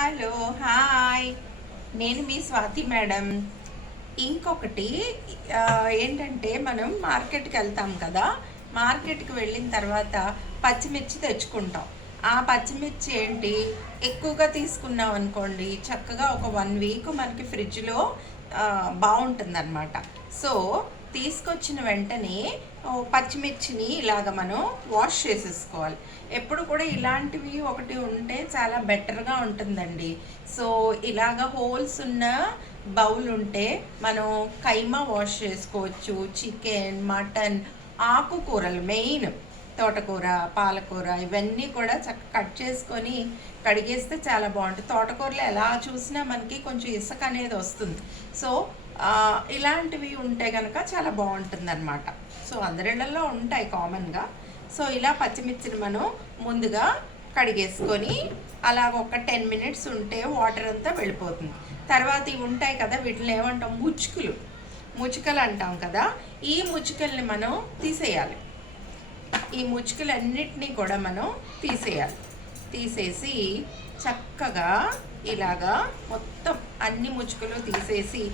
Hello, hi. నేను మీ Swathi madam. ఇంకొకటి ఏంటంటే మనం మార్కెట్కి వెళ్తాం కదా. మార్కెట్కి వెళ్ళిన తర్వాత పచ్చిమిర్చి తెచ్చుకుంటాం. ఆ పచ్చిమిర్చి ఏంటి, ఎక్కువగా తీసుకున్నాం అనుకోండి, చక్కగా ఒక 1 వీక్ మనకి ఫ్రిడ్జ్లో బాగుంటుందన్నమాట. సో తీసుకొచ్చిన వెంటనే పచ్చిమిర్చిని ఇలాగ మనం వాష్ చేసేసుకోవాలి. ఎప్పుడు కూడా ఇలాంటివి ఒకటి ఉంటే చాలా బెటర్గా ఉంటుందండి. సో ఇలాగ హోల్స్ ఉన్న బౌల్ ఉంటే మనం కైమా వాష్ చేసుకోవచ్చు. చికెన్, మటన్, ఆకుకూరలు మెయిన్ తోటకూర, పాలకూర ఇవన్నీ కూడా చక్కగా కట్ చేసుకొని కడిగేస్తే చాలా బాగుంటుంది. తోటకూరలో ఎలా చూసినా మనకి కొంచెం ఇసుక అనేది వస్తుంది. సో ఇలాంటివి ఉంటే కనుక చాలా బాగుంటుంది అనమాట. సో అందరిళ్ళల్లో ఉంటాయి కామన్గా. సో ఇలా పచ్చిమిర్చిని మనం ముందుగా కడిగేసుకొని అలాగ ఒక 10 minutes ఉంటే వాటర్ అంతా వెళ్ళిపోతుంది. తర్వాత ఇవి ఉంటాయి కదా, వీటిని ఏమంటాం, ముచ్చుకలు అంటాం కదా. ఈ ముచ్చుకల్ని మనం తీసేయాలి. ఈ ముచ్చుకలన్నిటినీ కూడా మనం తీసేసి చక్కగా ఇలాగా మొత్తం అన్ని ముచ్చుకలు తీసేసి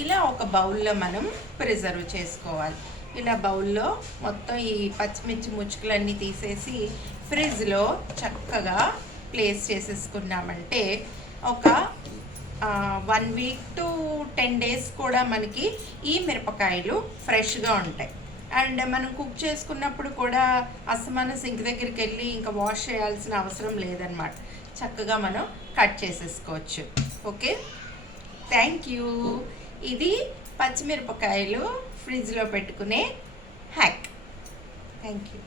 ఇలా ఒక బౌల్లో మనం ప్రిజర్వ్ చేసుకోవాలి. ఇలా బౌల్లో మొత్తం ఈ పచ్చిమిర్చి ముచ్చుకలన్నీ తీసేసి ఫ్రిడ్జ్లో చక్కగా ప్లేస్ చేసేసుకున్నామంటే ఒక 1 week to 10 days కూడా మనకి ఈ మిరపకాయలు ఫ్రెష్గా ఉంటాయి. అండ్ మనం కుక్ చేసుకున్నప్పుడు కూడా అస్తమానం సింక్ దగ్గరికి వెళ్ళి ఇంకా వాష్ చేయాల్సిన అవసరం లేదనమాట. చక్కగా మనం కట్ చేసేసుకోవచ్చు. Okay, thank you. ఇది పచ్చిమిరపకాయలు ఫ్రిడ్జ్లో పెట్టుకునే హ్యాక్. Thank you.